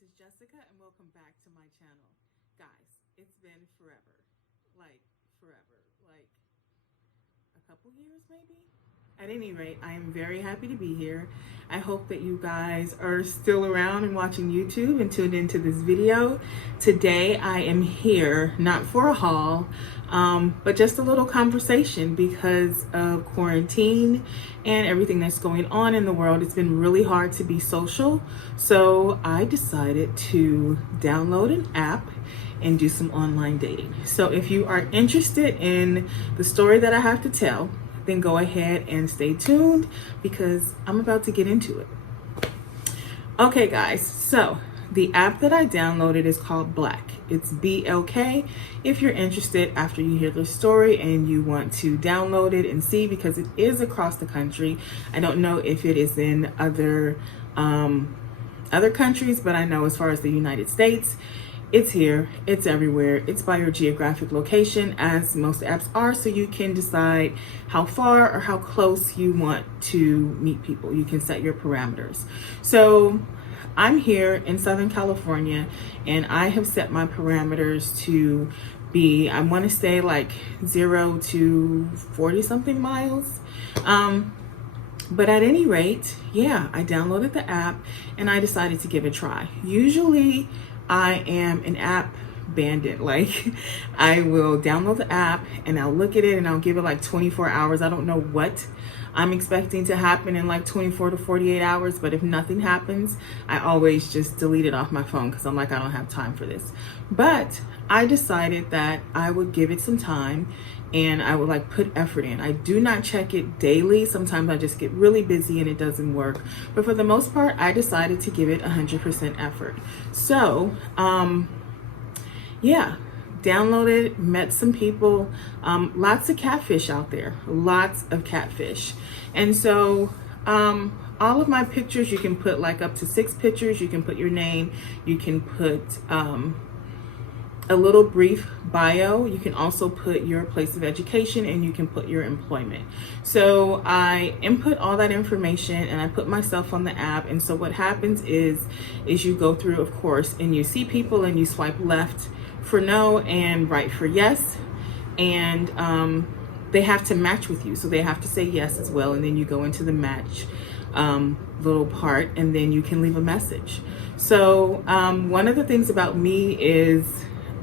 this is Jessica and welcome back to my channel. Guys, it's been forever, like a couple years maybe? At any rate, I am very happy to be here. I hope that you guys are still around and watching YouTube and tuned into this video. Today I am here, not for a haul, but just a little conversation because of quarantine and everything that's going on in the world. It's been really hard to be social. So I decided to download an app and do some online dating. So if you are interested in the story that I have to tell, then go ahead and stay tuned because I'm about to get into it. Okay guys, so the app that I downloaded is called BLK. It's BLK if you're interested after you hear the story and you want to download it and see, because it is across the country. I don't know if it is in other countries, but I know as far as the United States, it's here, it's everywhere. It's by your geographic location, as most apps are, so you can decide how far or how close you want to meet people. You can set your parameters. So I'm here in Southern California and I have set my parameters to be, I want to say like 0 to 40 something miles. But at any rate, yeah, I downloaded the app and I decided to give it a try. Usually I am an app bandit. Like, I will download the app and I'll look at it and I'll give it like 24 hours. I don't know what I'm expecting to happen in like 24 to 48 hours, but if nothing happens, I always just delete it off my phone because I'm like, I don't have time for this. But I decided that I would give it some time and I would like put effort in. I do not check it daily. Sometimes I just get really busy and it doesn't work. But for the most part, I decided to give it 100% effort. So, yeah, downloaded, met some people, lots of catfish out there, lots of catfish. And so, all of my pictures, you can put like up to 6 pictures. You can put your name, you can put, a little brief bio. You can also put your place of education and you can put your employment. So I input all that information and I put myself on the app. And so what happens is you go through, of course, and you see people and you swipe left for no and right for yes. And they have to match with you. So they have to say yes as well. And then you go into the match little part and then you can leave a message. So one of the things about me is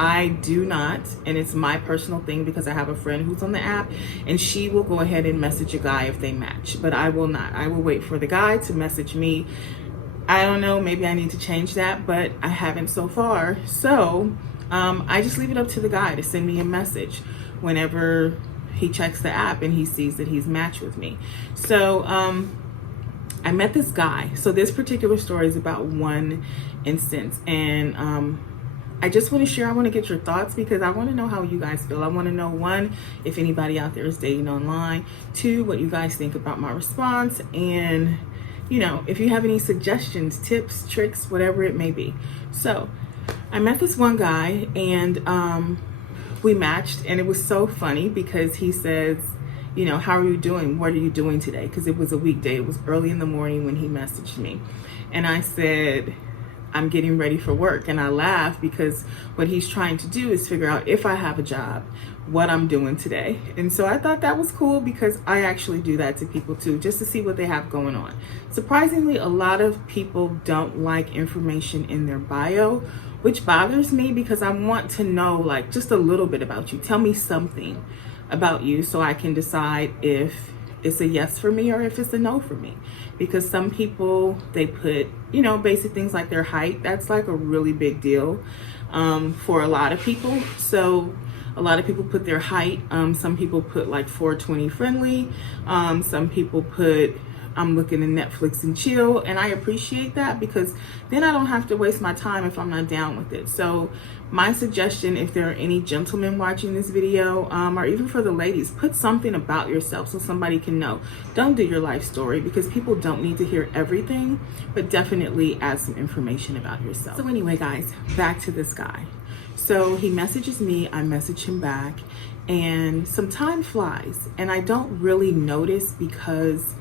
I do not, and it's my personal thing because I have a friend who's on the app and she will go ahead and message a guy if they match, but I will not. I will wait for the guy to message me. I don't know, maybe I need to change that, but I haven't so far. So I just leave it up to the guy to send me a message whenever he checks the app and he sees that he's matched with me. So I met this guy. So this particular story is about one instance, and I just want to share, I want to get your thoughts because I want to know how you guys feel. I want to know, 1, if anybody out there is dating online, 2, what you guys think about my response, and you know, if you have any suggestions, tips, tricks, whatever it may be. So I met this one guy and we matched, and it was so funny because he says, you know, how are you doing? What are you doing today? Because it was a weekday. It was early in the morning when he messaged me. And I said, I'm getting ready for work. And I laugh because what he's trying to do is figure out if I have a job, what I'm doing today. And so I thought that was cool because I actually do that to people too, just to see what they have going on. Surprisingly, a lot of people don't like information in their bio, which bothers me because I want to know like just a little bit about you. Tell me something about you so I can decide if it's a yes for me or if it's a no for me. Because some people, they put, you know, basic things like their height. That's like a really big deal for a lot of people. So a lot of people put their height. Some people put like 420 friendly. Some people put, I'm looking at Netflix and chill, and I appreciate that because then I don't have to waste my time if I'm not down with it. So my suggestion, if there are any gentlemen watching this video, or even for the ladies, put something about yourself so somebody can know. Don't do your life story because people don't need to hear everything, but definitely add some information about yourself. So anyway, guys, back to this guy. So he messages me, I message him back, and some time flies and I don't really notice because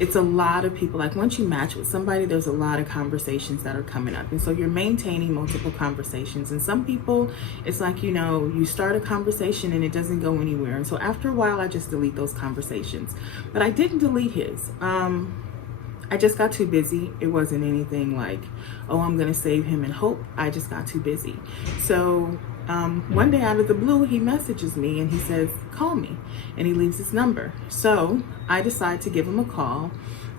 it's a lot of people. Like once you match with somebody, there's a lot of conversations that are coming up. And so you're maintaining multiple conversations. And some people, it's like, you know, you start a conversation and it doesn't go anywhere. And so after a while, I just delete those conversations. But I didn't delete his. I just got too busy. It wasn't anything like, oh, I'm going to save him and hope. I just got too busy. So one day out of the blue, he messages me and he says, call me, and he leaves his number. So I decide to give him a call,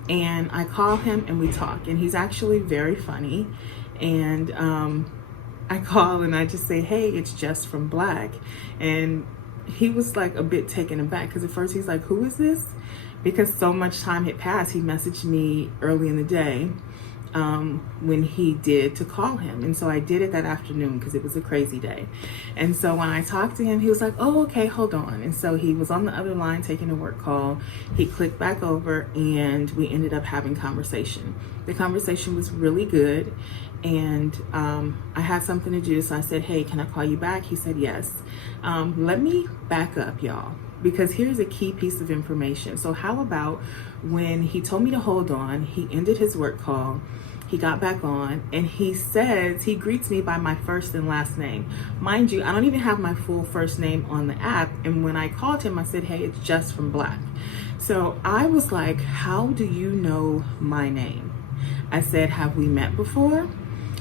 and I call him and we talk, and he's actually very funny. And I call and I just say, hey, it's Jess from Black. And he was like a bit taken aback because at first he's like, who is this? Because so much time had passed. He messaged me early in the day when he did to call him. And so I did it that afternoon because it was a crazy day. And so when I talked to him, he was like, oh, okay, hold on. And so he was on the other line taking a work call. He clicked back over and we ended up having conversation. The conversation was really good. And I had something to do. So I said, hey, can I call you back? He said, yes. Let me back up, y'all, because here's a key piece of information. So how about when he told me to hold on, he ended his work call, he got back on, and he says, he greets me by my first and last name. Mind you, I don't even have my full first name on the app. And when I called him, I said, hey, it's Jess from Black. So I was like, how do you know my name? I said, have we met before?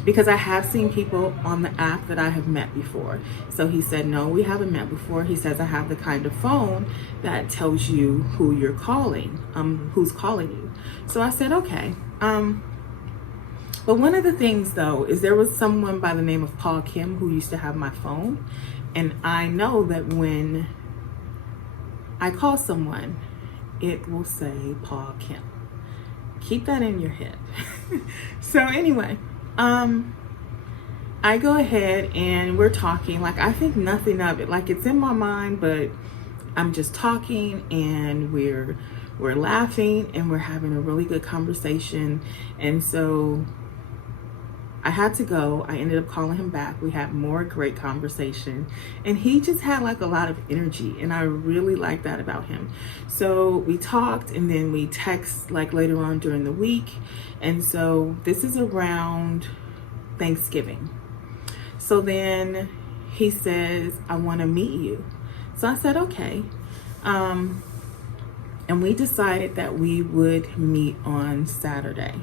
Because I have seen people on the app that I have met before. So he said, no, we haven't met before. He says, I have the kind of phone that tells you who you're calling, who's calling you. So I said, okay. But one of the things though, is there was someone by the name of Paul Kim who used to have my phone. And I know that when I call someone, it will say Paul Kim. Keep that in your head. So anyway, I go ahead and we're talking, like I think nothing of it, like it's in my mind, but I'm just talking and we're laughing and we're having a really good conversation. And so I had to go. I ended up calling him back. We had more great conversation, and he just had like a lot of energy, and I really like that about him. So we talked, and then we text like later on during the week. And so this is around Thanksgiving. So then he says, I want to meet you. So I said, okay. And we decided that we would meet on Saturday.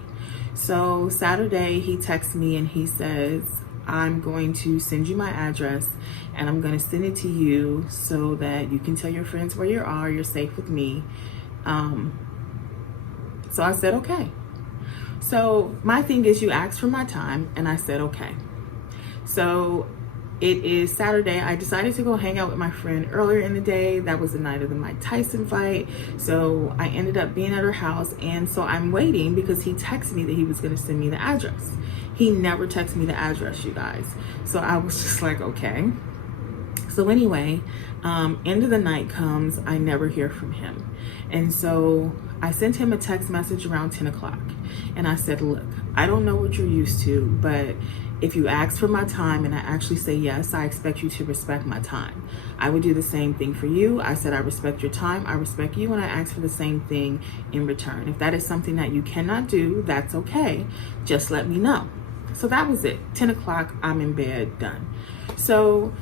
So Saturday he texts me and he says, I'm going to send you my address and I'm going to send it to you so that you can tell your friends where you are. You're safe with me. So I said, okay. So my thing is, you asked for my time, and I said, okay. So it is Saturday. I decided to go hang out with my friend earlier in the day. That was the night of the Mike Tyson fight. So I ended up being at her house. And so I'm waiting because he texted me that he was going to send me the address. He never texted me the address, you guys. So I was just like, okay. So anyway, end of the night comes. I never hear from him. And so I sent him a text message around 10 o'clock. And I said, look, I don't know what you're used to, but if you ask for my time and I actually say yes, I expect you to respect my time. I would do the same thing for you. I said, I respect your time, I respect you, and I ask for the same thing in return. If that is something that you cannot do, that's okay. Just let me know. So that was it. 10 o'clock, I'm in bed, done. So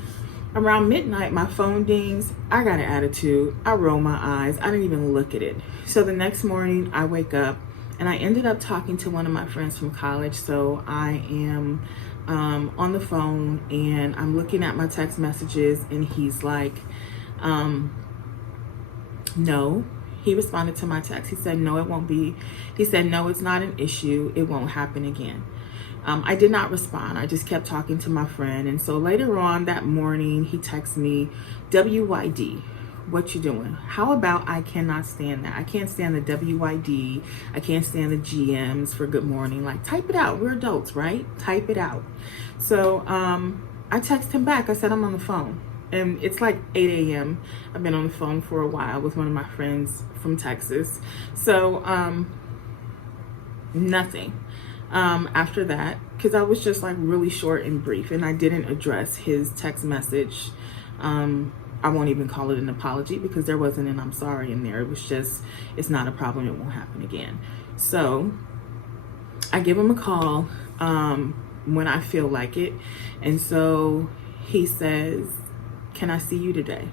around midnight, my phone dings. I got an attitude. I roll my eyes. I didn't even look at it. So the next morning, I wake up and I ended up talking to one of my friends from college. So I am on the phone and I'm looking at my text messages and he's like, no. He responded to my text. He said, no, it won't be. He said, no, it's not an issue. It won't happen again. I did not respond. I just kept talking to my friend. And so later on that morning, he texted me, WYD, what you doing? How about I cannot stand that? I can't stand the WYD. I can't stand the GMs for good morning. Like, type it out. We're adults, right? Type it out. So I texted him back. I said, I'm on the phone. And it's like 8 a.m. I've been on the phone for a while with one of my friends from Texas. So nothing. After that, because I was just like really short and brief, and I didn't address his text message I won't even call it an apology because there wasn't an I'm sorry in there. It was just, it's not a problem. It won't happen again. So I give him a call when I feel like it. And so he says, can I see you today?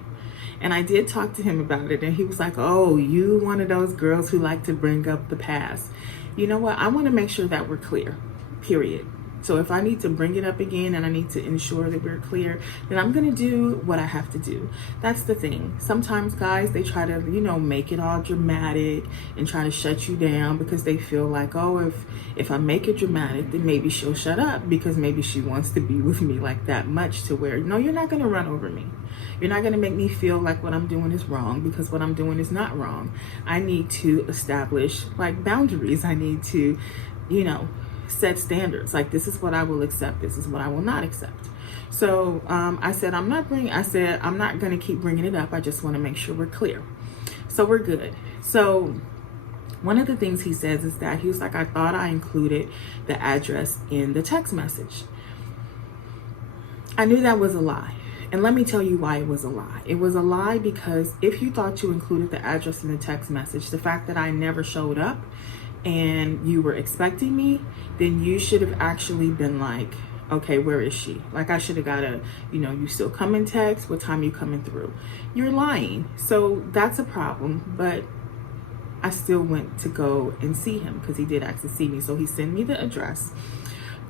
And I did talk to him about it, and he was like, oh, you one of those girls who like to bring up the past. You know what? I want to make sure that we're clear, period. So if I need to bring it up again and I need to ensure that we're clear, then I'm going to do what I have to do. That's the thing. Sometimes guys, they try to, make it all dramatic and try to shut you down because they feel like, oh, if I make it dramatic, then maybe she'll shut up because maybe she wants to be with me like that much to where, no, you're not going to run over me. You're not going to make me feel like what I'm doing is wrong because what I'm doing is not wrong. I need to establish like boundaries. I need to, set standards. Like, this is what I will accept. This is what I will not accept. So I said, I'm not going to keep bringing it up. I just want to make sure we're clear. So we're good. So one of the things he says is that he was like, I thought I included the address in the text message. I knew that was a lie. And let me tell you why it was a lie. It was a lie because if you thought you included the address in the text message, the fact that I never showed up and you were expecting me, then you should have actually been like, okay, where is she? Like, I should have got you still coming text? What time you coming through? You're lying. So that's a problem. But I still went to go and see him because he did ask to see me. So he sent me the address.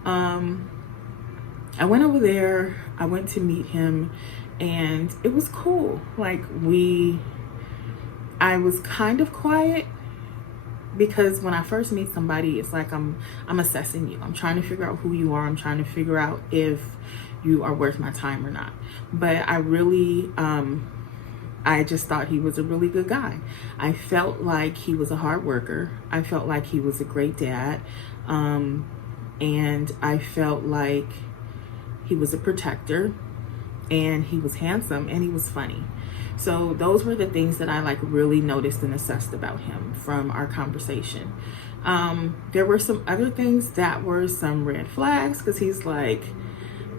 I went over there, I went to meet him, and it was cool. Like, I was kind of quiet because when I first meet somebody, it's like I'm assessing you. I'm trying to figure out who you are. I'm trying to figure out if you are worth my time or not. But I really, I just thought he was a really good guy. I felt like he was a hard worker. I felt like he was a great dad. And I felt like he was a protector, and he was handsome, and he was funny. So those were the things that I really noticed and assessed about him from our conversation. There were some other things that were some red flags because he's like,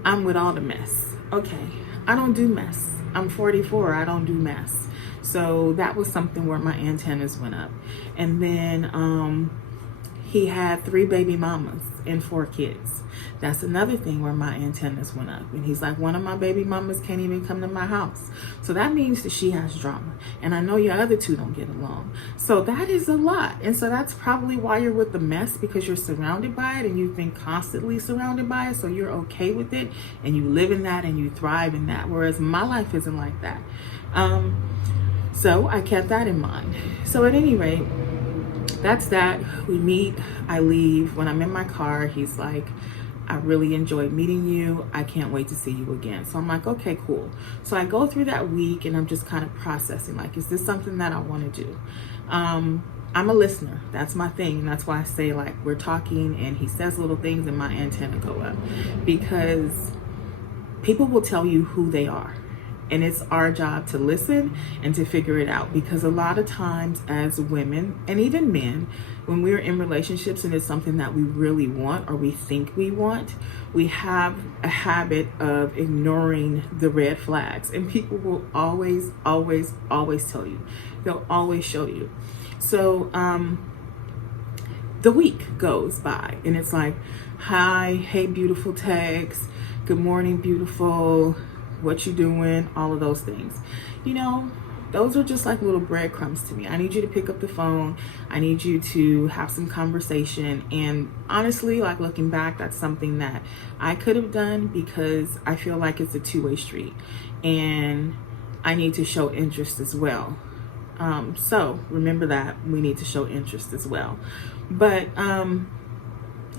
I'm with all the mess. Okay, I don't do mess. I'm 44, I don't do mess. So that was something where my antennas went up. And then he had 3 baby mamas and 4 kids. That's another thing where my antennas went up. And he's like, one of my baby mamas can't even come to my house. So that means that she has drama. And I know your other 2 don't get along. So that is a lot. And so that's probably why you're with the mess, because you're surrounded by it and you've been constantly surrounded by it. So you're okay with it and you live in that and you thrive in that. Whereas my life isn't like that. So I kept that in mind. So at any rate, that's that. We meet, I leave. When I'm in my car, he's like, I really enjoyed meeting you. I can't wait to see you again. So I'm like, okay, cool. So I go through that week and I'm just kind of processing, like, is this something that I want to do? I'm a listener. That's my thing. And that's why I say, like, we're talking and he says little things and my antenna go up, because people will tell you who they are. And it's our job to listen and to figure it out, because a lot of times as women and even men, when we're in relationships and it's something that we really want or we think we want, we have a habit of ignoring the red flags. And people will always, always, always tell you. They'll always show you. So the week goes by and it's like, hi, hey, beautiful text. Good morning, beautiful. What you doing? All of those things. Those are just like little breadcrumbs to me. I need you to pick up the phone. I need you to have some conversation. And honestly, like, looking back, that's something that I could have done, because I feel like it's a two-way street and I need to show interest as well. So remember that we need to show interest as well. But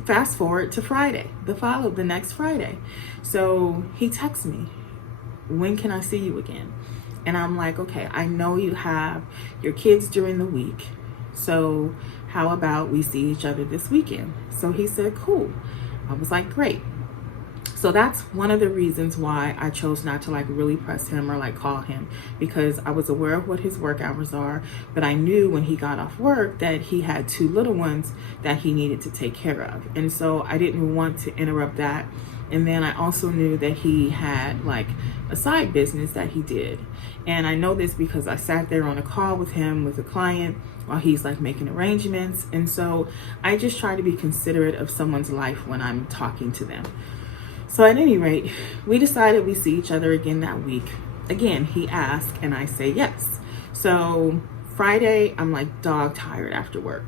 fast forward to Friday, the next Friday. So he texts me, when can I see you again? And I'm like, okay, I know you have your kids during the week, so how about we see each other this weekend? So he said, cool. I was like, great. So that's one of the reasons why I chose not to really press him or call him, because I was aware of what his work hours are, but I knew when he got off work that he had 2 little ones that he needed to take care of. And so I didn't want to interrupt that. And then I also knew that he had a a side business that he did. And I know this because I sat there on a call with him with a client while he's like making arrangements. And so I just try to be considerate of someone's life when I'm talking to them. So at any rate, we decided we see each other again that week. Again, he asked and I say yes. So Friday, I'm like dog tired after work.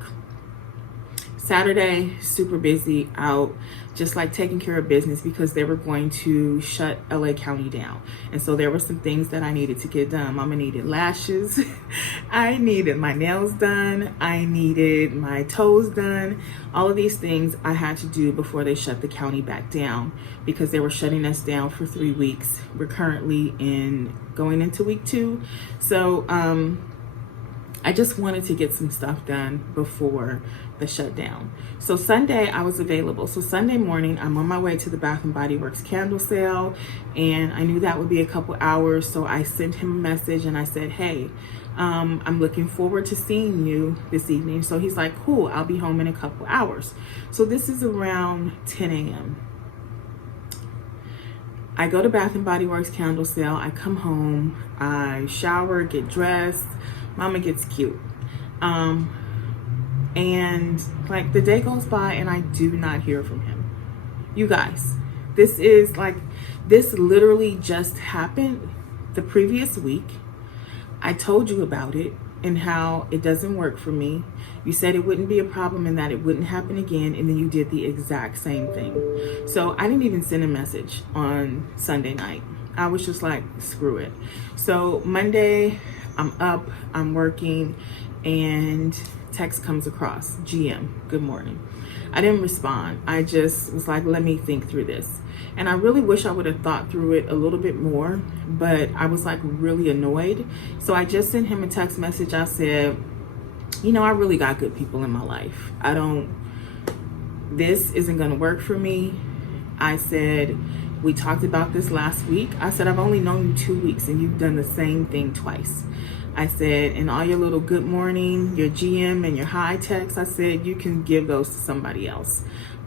Saturday, super busy out, just like taking care of business because they were going to shut LA County down. And so there were some things that I needed to get done. Mama needed lashes. I needed my nails done. I needed my toes done. All of these things I had to do before they shut the county back down because they were shutting us down for 3 weeks. We're currently going into week 2. So, I just wanted to get some stuff done before the shutdown. So Sunday I was available. So Sunday morning I'm on my way to the Bath and Body Works candle sale, and I knew that would be a couple hours. So I sent him a message and I said, hey, I'm looking forward to seeing you this evening. So he's like, cool, I'll be home in a couple hours. So this is around 10 a.m. I go to Bath and Body Works candle sale. I come home, I shower, get dressed. Mama gets cute. And like the day goes by and I do not hear from him. You guys, this literally just happened the previous week. I told you about it and how it doesn't work for me. You said it wouldn't be a problem and that it wouldn't happen again, and then you did the exact same thing. So I didn't even send a message on Sunday night. I was just like, screw it. So Monday, I'm up, I'm working, and text comes across, GM, good morning. I didn't respond. I just was like, let me think through this. And I really wish I would have thought through it a little bit more, but I was like really annoyed. So I just sent him a text message. I said, you know, I really got good people in my life. This isn't gonna work for me. I said, we talked about this last week. I said, I've only known you 2 weeks and you've done the same thing twice. I said, and all your little good morning, your GM and your hi text, I said, you can give those to somebody else.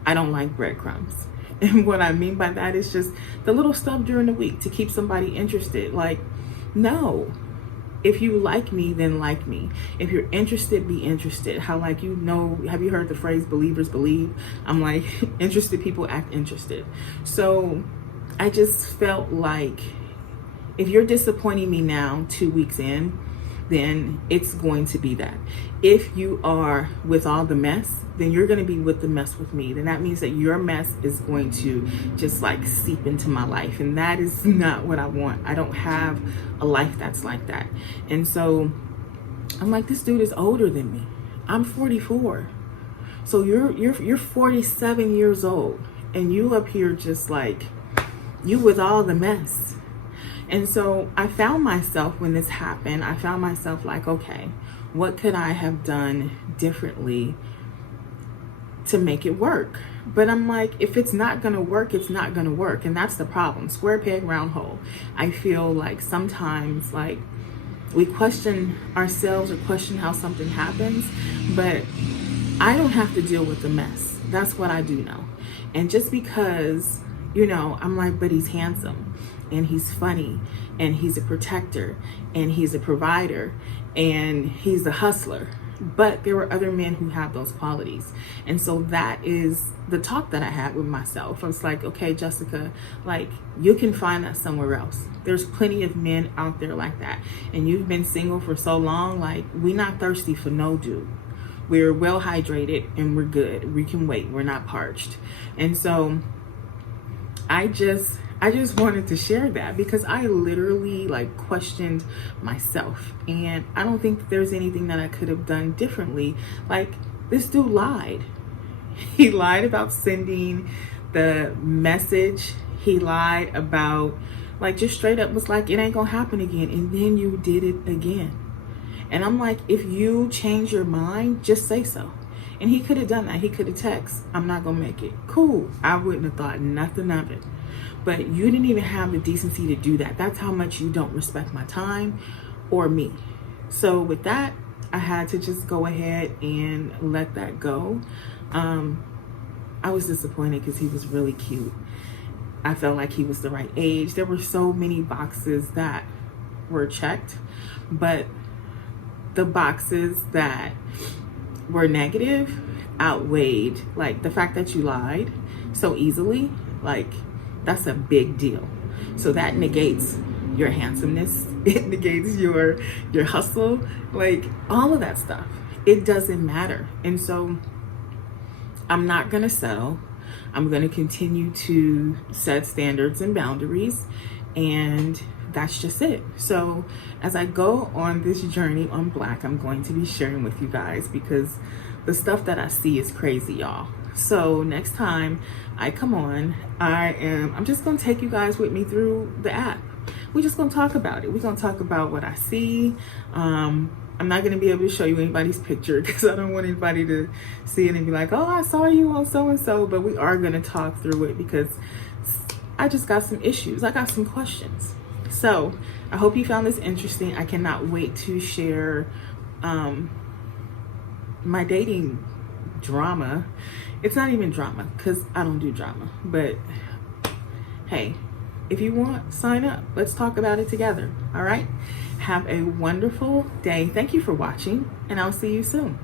I don't like breadcrumbs. And what I mean by that is just the little stuff during the week to keep somebody interested. Like, no. If you like me, then like me. If you're interested, be interested. How, like, you know, have you heard the phrase believers believe? I'm like, interested people act interested. So I just felt like if you're disappointing me now 2 weeks in, then it's going to be that. If you are with all the mess, then you're going to be with the mess with me. Then that means that your mess is going to just like seep into my life. And that is not what I want. I don't have a life that's like that. And so I'm like, this dude is older than me. I'm 44. So you're 47 years old and you up here just like, you with all the mess. And so I found myself when this happened, I found myself like, okay, what could I have done differently to make it work? But I'm like, if it's not gonna work, it's not gonna work. And that's the problem, square peg, round hole. I feel like sometimes like we question ourselves or question how something happens, but I don't have to deal with the mess. That's what I do know. And just because, you know, I'm like, but he's handsome and he's funny and he's a protector and he's a provider and he's a hustler. But there were other men who have those qualities. And so that is the talk that I had with myself. I was like, okay, Jessica, like you can find that somewhere else. There's plenty of men out there like that. And you've been single for so long, like we're not thirsty for no dude. We're well hydrated and we're good. We can wait. We're not parched. And so I just wanted to share that because I literally like questioned myself, and I don't think there's anything that I could have done differently. Like this dude lied. He lied about sending the message. He lied about like just straight up was like, it ain't gonna happen again. And then you did it again. And I'm like, if you change your mind, just say so. And he could have done that. He could have texted, I'm not gonna make it. Cool. I wouldn't have thought nothing of it. But you didn't even have the decency to do that. That's how much you don't respect my time or me. So with that, I had to just go ahead and let that go. I was disappointed because he was really cute. I felt like he was the right age. There were so many boxes that were checked, but the boxes that were negative outweighed, like the fact that you lied so easily, like that's a big deal. So that negates your handsomeness, it negates your hustle, like all of that stuff. It doesn't matter. And so I'm not gonna settle. I'm gonna continue to set standards and boundaries, and that's just it. So as I go on this journey on Black, I'm going to be sharing with you guys because the stuff that I see is crazy, y'all. So next time I come on, I'm just gonna take you guys with me through the app. We're just gonna talk about it. We're gonna talk about what I see. I'm not gonna be able to show you anybody's picture because I don't want anybody to see it and be like, oh, I saw you on so-and-so, but we are gonna talk through it because I just got some issues. I got some questions. So I hope you found this interesting. I cannot wait to share my dating drama. It's not even drama because I don't do drama, but hey, if you want, sign up. Let's talk about it together. All right. Have a wonderful day. Thank you for watching, and I'll see you soon.